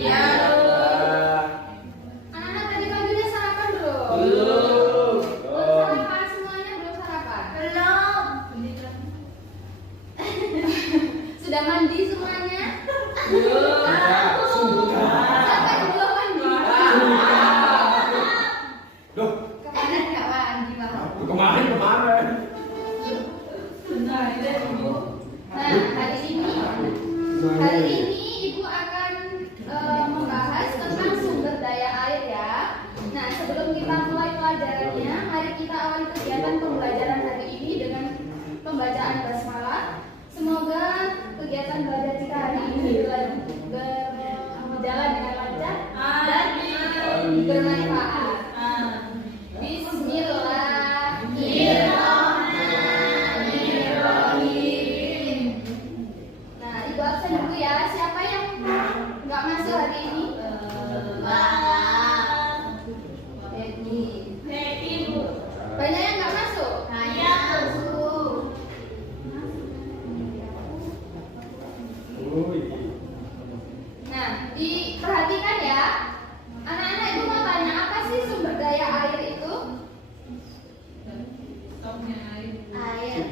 Iya. Anak-anak tadi pagi udah sarapan belum? Belum. Sarapan semuanya belum sarapan? Belum. Sudah mandi semuanya? Belum. Siapa yang belum mandi? Kemarin nggak mandi malah. Kemarin. Nah, hari ini Ibu akan membahas tentang sumber daya air ya. Nah, sebelum kita mulai pelajarannya, mari kita awali kegiatan pembelajaran hari ini dengan pembacaan basmalah. Semoga kegiatan belajar kita hari ini berjalan dengan lancar dan bermanfaat. Bismillahirrahmanirrahim. Nah, Ibu absen dulu ya. Siapa yang nggak masuk hari ini? Betty, Bu. Banyak yang nggak masuk? Saya masuk. Nah, diperhatikan ya. Anak-anak Ibu mau tanya, apa sih sumber daya air itu?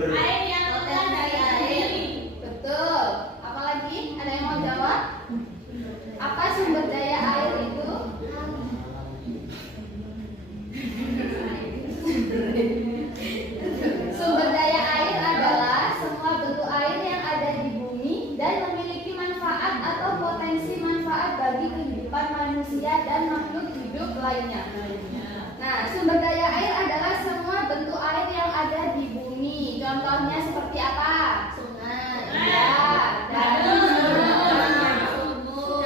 Air yang keluar dari air. Betul. Apalagi? Ada yang mau jawab? Apa sumber daya air itu? Sumber daya air adalah semua bentuk air yang ada di bumi dan memiliki manfaat atau potensi manfaat bagi kehidupan manusia dan makhluk hidup lainnya. Nah, sumber daya air adalah semua bentuk air yang ada di bumi. Contohnya seperti apa? Sungai. Ya, danau, sumur,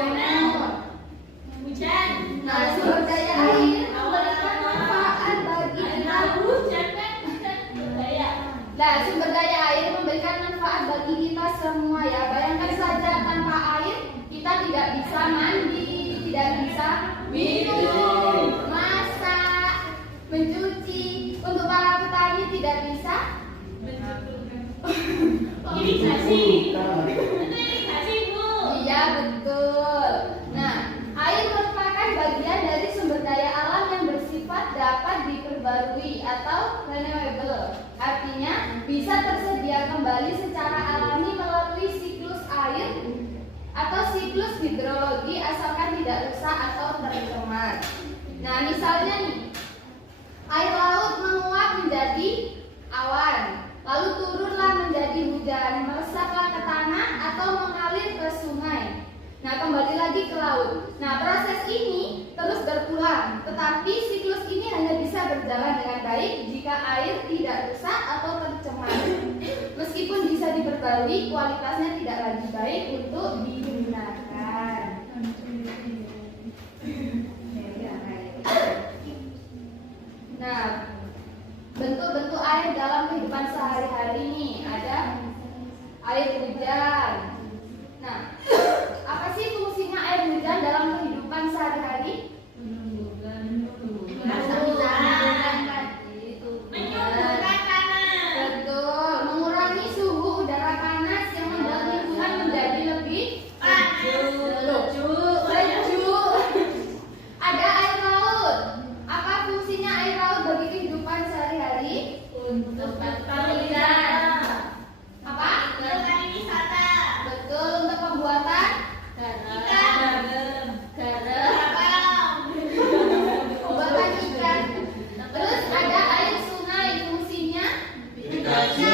hujan. Nah, sumber daya air memberikan manfaat bagi kita. Nah, sumber daya air memberikan manfaat bagi kita semua ya. Bayangkan saja tanpa air kita tidak bisa mandi, tidak bisa minum, masak, mencuci. Untuk para petani tidak bisa irigasi. Bu. Iya, betul. Nah, air merupakan bagian dari sumber daya alam yang bersifat dapat diperbarui atau renewable. Artinya bisa tersedia kembali secara alami melalui siklus air atau siklus hidrologi asalkan tidak rusak atau tercemar. Nah, misalnya nih, air laut menguap menjadi awan, lalu turunlah menjadi hujan, meresaplah ke tanah atau mengalir ke sungai. Nah, kembali lagi ke laut. Nah, proses ini terus berulang, tetapi siklus ini hanya bisa berjalan dengan baik jika air tidak rusak atau tercemar. Meskipun bisa diperbarui, kualitasnya tidak lagi baik untuk digunakan. Nah, bentuk-bentuk air dalam kehidupan sehari-hari ini ada air hujan. Nah, apa sih fungsinya air hujan dalam kehidupan sehari-hari? Betul, mengurangi suhu udara panas yang membuat lingkungan menjadi lebih sejuk. Ada air laut. Apa fungsinya air laut bagi kehidupan sehari-hari? Untuk pariwisata. Apa? Untuk pariwisata. Betul, untuk pembuatan garam. Pembuatan ikan. Terus ada air sungai, fungsinya irigasi.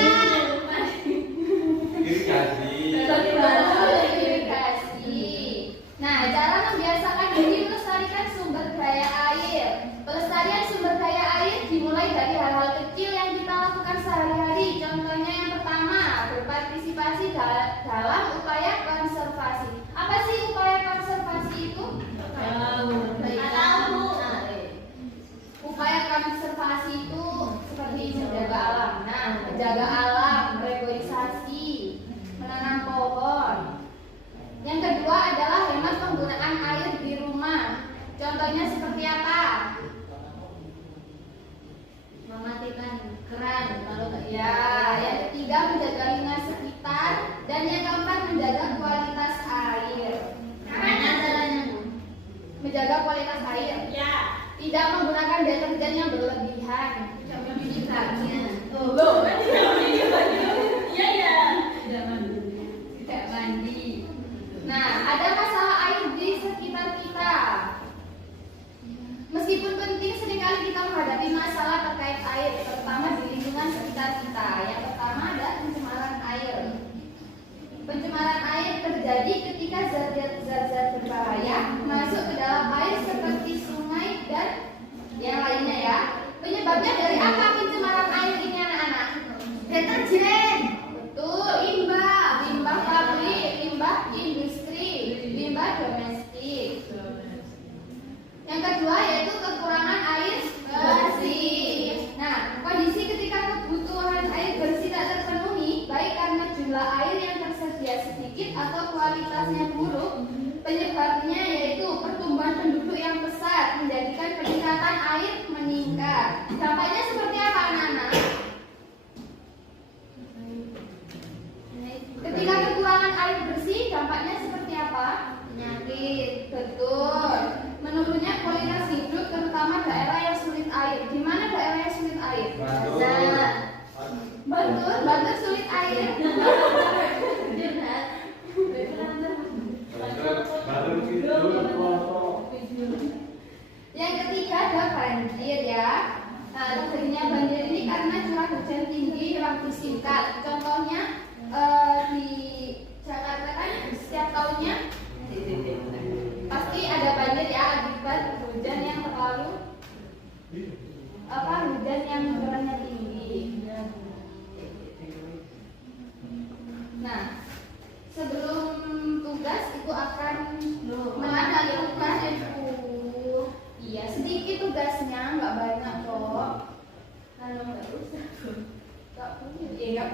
Nah, cara membiasakan diri melestarikan sumber daya air. Pelestarian sumber daya air dimulai dari hal-hal kecil yang kita lakukan sehari-hari. Contohnya yang pertama, berpartisipasi dalam upaya konservasi. Apa sih upaya konservasi itu? Upaya konservasi itu seperti menjaga alam. Nah, menjaga alam, reboisasi, menanam pohon. Yang kedua adalah hemat penggunaan air di rumah. Contohnya seperti apa? Mematikan keran kalau ya. Yang ketiga menjaga lingkungan sekitar dan yang keempat menjaga kualitas menjaga kualitas air. Ya. Tidak menggunakan deterjen yang berlebihan. Tidak mencucikannya. Oh, loh. Iya ya. Tidak mandi. Tidak mandi. Nah, ada masalah air di sekitar kita. Meskipun penting, seringkali kita menghadapi masalah terkait air, terutama di lingkungan sekitar kita. Yang pertama adalah pencemaran air. Pencemaran air terjadi ketika zat-zat berbahaya masuk ke dalam air seperti sungai dan yang lainnya ya. Penyebabnya dari apa pencemaran air ini anak-anak? Deterjen. Betul, limbah pabrik, limbah industri, limbah domestik. Yang kedua yaitu kekurangan air bersih. Nah, kondisi ketika kebutuhan air bersih tak terpenuhi, baik karena jumlah air yang tersedia sedikit atau kualitasnya buruk, penyebabnya yaitu pertumbuhan penduduk yang pesat menjadikan peningkatan air meningkat. Dampaknya seperti apa anak-anak? Ketika kekurangan air bersih, dampaknya seperti apa? Penyakit. Betul. Menurunnya kualitas hidup, terutama daerah yang sulit air. Di mana daerah yang sulit air? Nah, betul, Banten sulit air. Yang ketiga ada banjir ya. Nah, terjadinya banjir ini karena curah hujan tinggi waktu singkat. Contohnya di Jakarta kan setiap tahunnya pasti ada banjir ya akibat hujan yang terlalu hujan yang curahnya tinggi. Nah, sebelum tugas itu akan melakukan iya sedikit tugasnya, nggak banyak kok. Kalau nggak usah, nggak punya,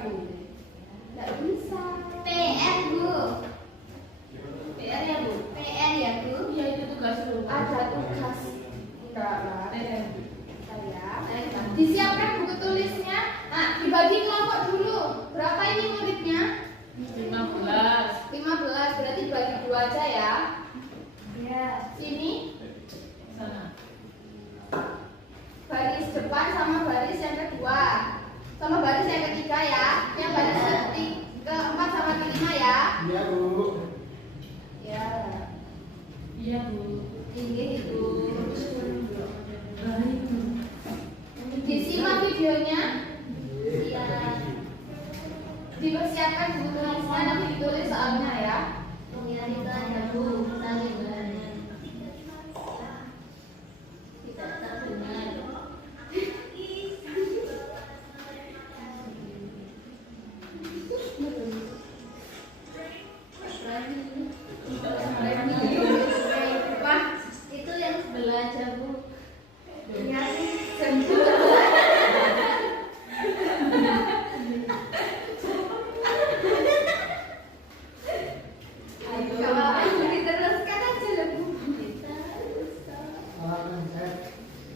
nggak bisa. PR Bu. PR ya Bu. PR ya Bu. Iya itu tugas dulu. Ada tugas. Enggak lah. Saya. Disiapkan buku tulisnya. Nah, dibagi kelompok dulu. Berapa ini muridnya? 15. 15. Berarti bagi 2 aja ya. Ya. Sini. Sana. Baris depan sama baris yang kedua. Sama baris yang ketiga ya. Yang baris keempat sama kelima ya. Iya Bu. Ya. Iya Bu. Ini itu. Baik. Disimak videonya. Iya. Dipersiapkan buku tulisnya, nanti ditulis soalnya ya. Iya, itu ada Bu. Tadi benar. Tidak tak benar. Wah, itu yang sebelah aja Bu. Ya, diteruskan aja lah Bu.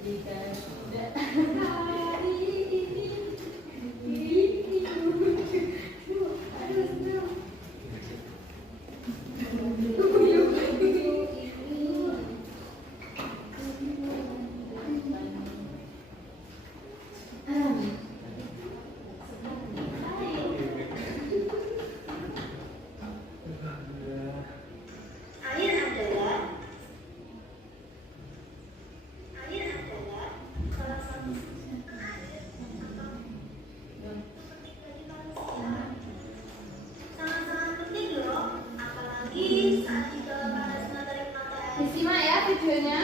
Jika sudah Hari ini harus dong. Disimak ya videonya.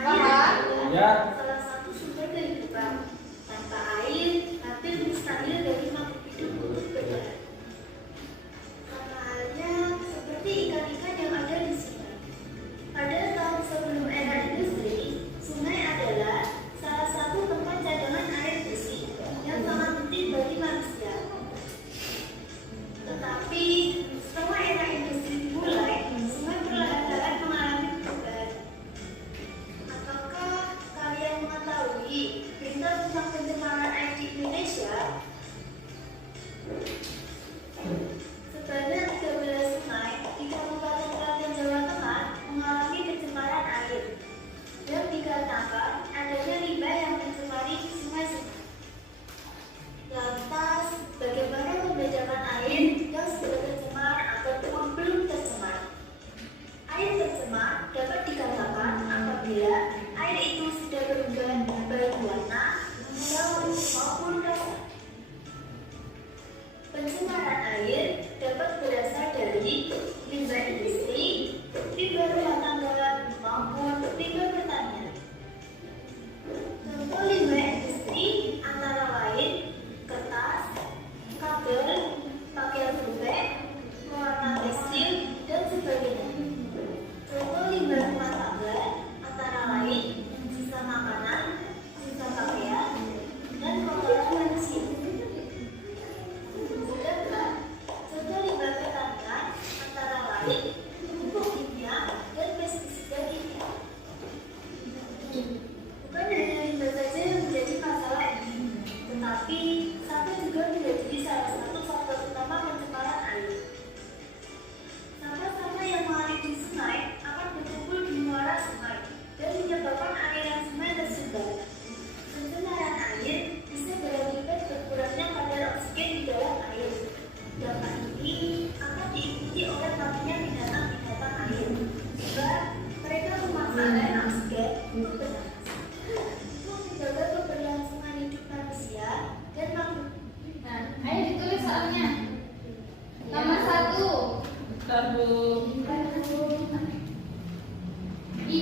Wah. Ya. Salah satu sumber kehidupan. Tanpa air, hampir mustahil bagi makhluk hidup untuk berjalan. Sama halnya seperti ikan-ikan yang ada di sungai. Pada tahun sebelum era industri, sungai adalah salah satu tempat cadangan air bersih yang sangat penting bagi manusia. Tetapi setelah era industri dimulai, sungai perlahan-lahan mengalami perubahan. Apakah kalian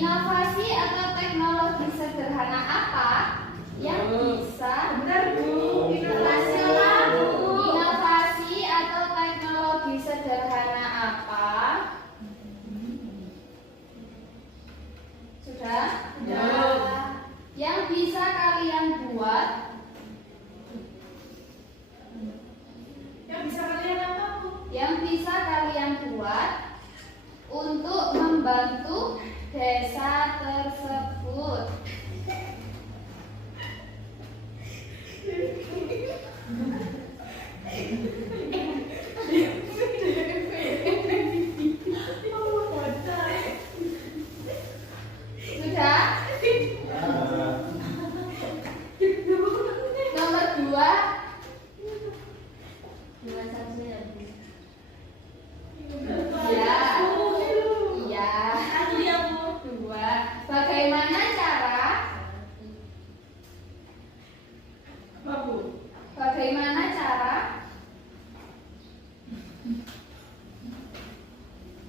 Inovasi atau teknologi sederhana apa yang bisa Benar, Bu. nasional? Inovasi atau teknologi sederhana apa? Sudah? Belum. Yang bisa kalian buat? Yang bisa kalian apa, Bu? Yang bisa kalian buat untuk membantu desa tersebut. Sudah? Nomor 2. Nomor 1 ya, Bu. Iya. Iya. Satu ya, Bu. 2. Bagaimana cara? Apa, Bu? Bagaimana cara?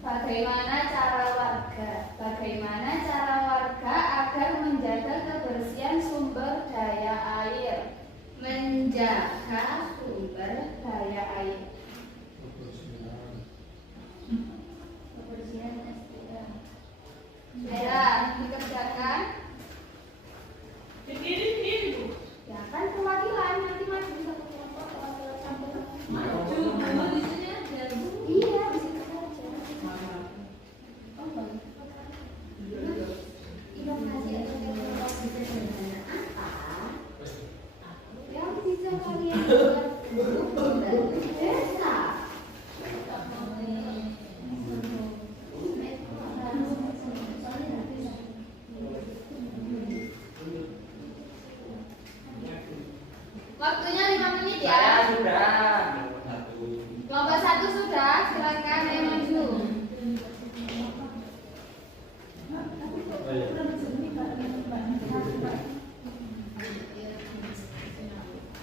Bagaimana cara warga? Bagaimana cara warga agar menjaga kebersihan sumber daya air? Menjaga sumber daya air. Kebersihan SDM. Ya, dikerjakan. Ini, Bu. Ya kan perwakilan nanti maju satu kelompok sampai Maju, Bu. Di sini aja, Bu. iya di situ saja. Oh, bagus. Inovasi atau teknologi sederhana apa yang bisa kalian buat untuk membantu desa? Waktunya 5 menit ya. Saya sudah. Kelompok 1 sudah, silakan yang maju.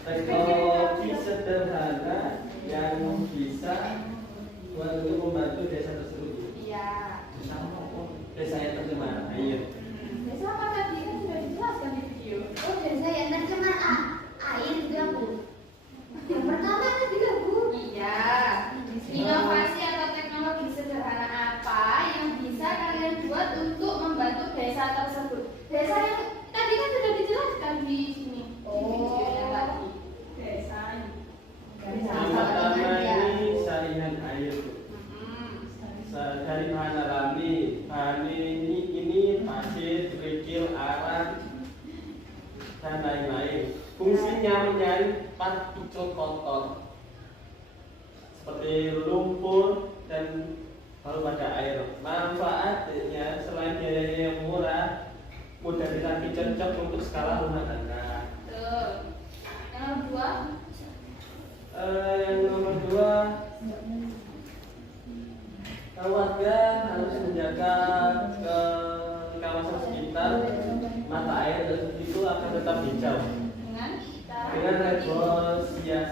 Teknologi sederhana yang bisa untuk membantu desa tersebut. Iya. Desa yang tercemar air. Desa apa tadi kan sudah dijelaskan di video. Oh, desa yang tercemar air juga, Bu. Yang pertama tadi kan, Bu. Iya. Inovasi atau teknologi sederhana apa yang bisa kalian buat untuk membantu desa tersebut? Desa yang tadi kan sudah dijelaskan di sini. Oh, yang tadi. Desa. Yang pertama ini salinan air. Mm-mm. Dari bahan alami, bahan ini pasir, kerikil, arang, dan lain-lain. Fungsinya menyaring partikel kotor seperti lumpur dan baru pada air. Manfaatnya selain biayanya yang murah, mudah dirakit cocok untuk skala rumah tangga. Tuh. Yang kedua. Yang nomor 2, warga harus menjaga kawasan sekitar mata air dan itu akan tetap hijau dengan reboisasi.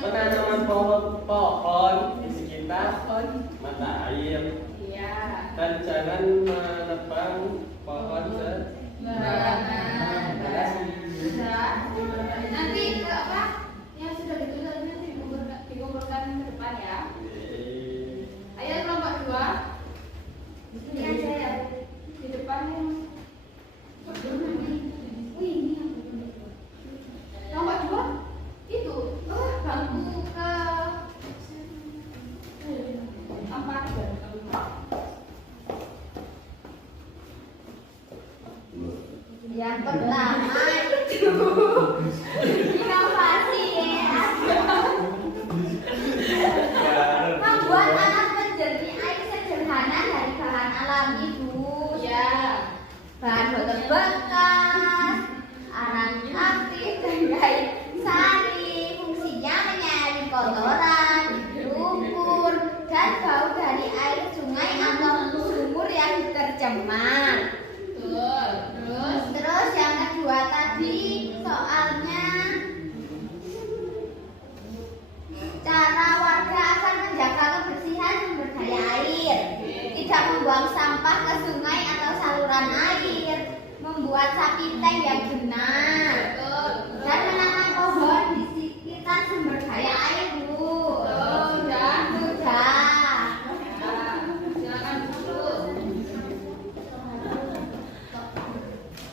Penanaman pohon di sekitar mata air Iya. dan jangan menebang pohon Barangan. Terima kasih. Sudah. Nanti ke apa? Yang sudah ditulis nanti dikumpulkan ke depan ya. Ayo kelompok 2. Ini aja ya. Di depan yang Wih, ini yang kelompok 2 itu. Oh, bangku ke 4 dan ke 5. Yang pertama itu inovasi ya. Membuat alat penjernih air sederhana dari bahan alami, Bu. Ya. Bahan botol bekas, arang aktif dan kain sari. Fungsinya menyaring kotoran, lumpur, dan bau dari air sungai atau sumur yang tercemar. Terus yang kedua tadi soalnya cara warga membuat sapi teh yang benar. Betul. Dan menanam pohon di sekitar sumber daya air, Bu. Sudah. Silakan dulu.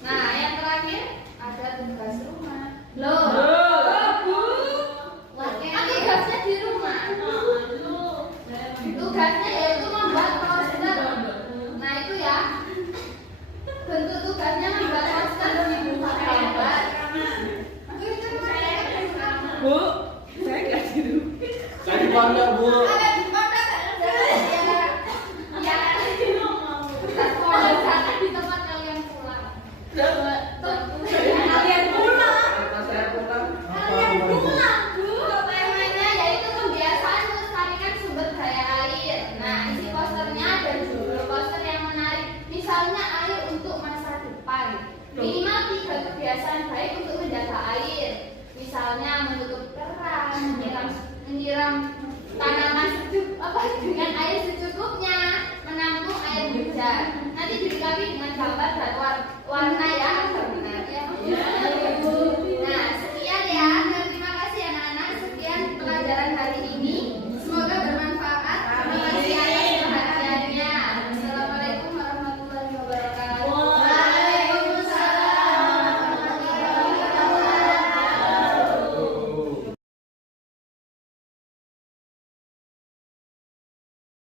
Nah, yang terakhir ada tugas rumah. Tugasnya di rumah. Tugasnya yaitu membuat poster. Nah, itu ya. Bentuk tugasnya membuat poster di buka gambar. Bu, saya nggak tidur. Tadi bangga Bu. Di tempat kalian pulang. Kalian pulang. Pas saya pulang. Temanya yaitu kebiasaan melestarikan sumber daya air. Nah, isi posternya ada judul poster yang menarik. Misalnya air untuk masa depan. Minimal 3 kebiasaan baik untuk menjaga air. Misalnya menutup keran, menyiram